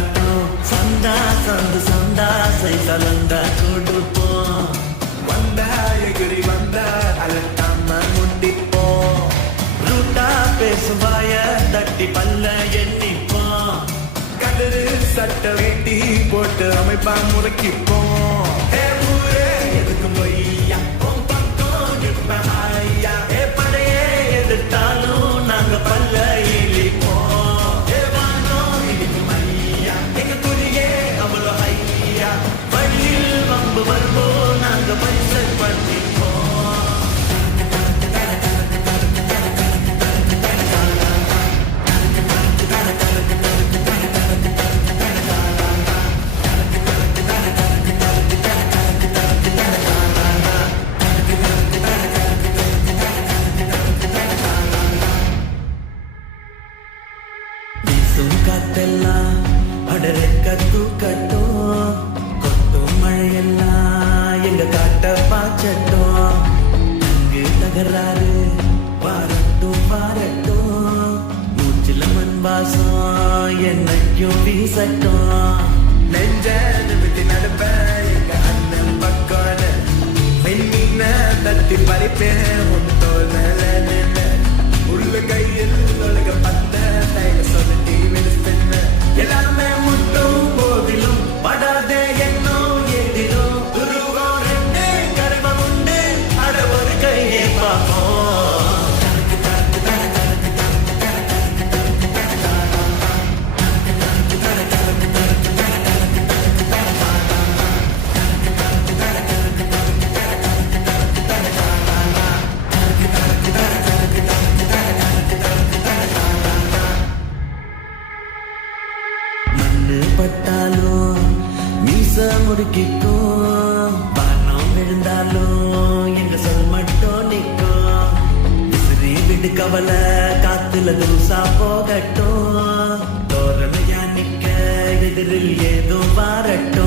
காட்டும் சந்தா சந்து சந்தாசை கலந்தா கொடுப்போம் வந்தா எகிரி வந்தா அலட்டாம முட்டிப்போம் ரூட்டா பேசுவாய தட்டி பல்ல எண்ணிப்போம் கதிரு சட்ட வேட்டி போட்டு அமைப்பா முறுக்கிப்போம் ஊரே எதுக்கும் பொய்யா உன் பக்கம் இப்ப ஐயா படையே எதிர்த்தாலும் நாங்க பல்ல இழிப்போம் வானம் இடிக்கும் ஐயா எங்க குறியே அவ்வளோ ஐயா வழியில் வம்பு வருவோம் நாங்க பரிசல் பண்ணிப்போம் காத்தெல்லாம் அடரெக்க தூக்கட்டும் கொட்டும் மழையெல்லாம் எங்க காட்ட பாச்சட்டும் அங்கு தகராறு பாரட்டும் பாரட்டும் மூச்சில மண் வாசம் என்னைக்கும் வீசட்டும் நெஞ்ச நிமித்தி நடப்ப எங்க அண்ணன் பக்கம் மென்மீன தட்டி பறிப்பேன் உன் தோல் மேல நின்று உள்ள கையில் உலக பத்த தைல சொல்லி விடுப்பெண்ண எல்லாமே முட்டும் போதிலும் படாதே என்னும் எதிலும் துருவம் ரெண்டு கருவம் உண்டு அட ஒரு கையை பார்ப்போம் பட்டாலும் மீச முடுக்கிக்கும் பானம் விழுந்தாலும் எங்க சொல் மட்டும் நிற்கும் விசிறி விடு கவலை காத்துல தூசா போகட்டும் தோரணையா நிக்க எதிரில் ஏதோ பாரட்டும்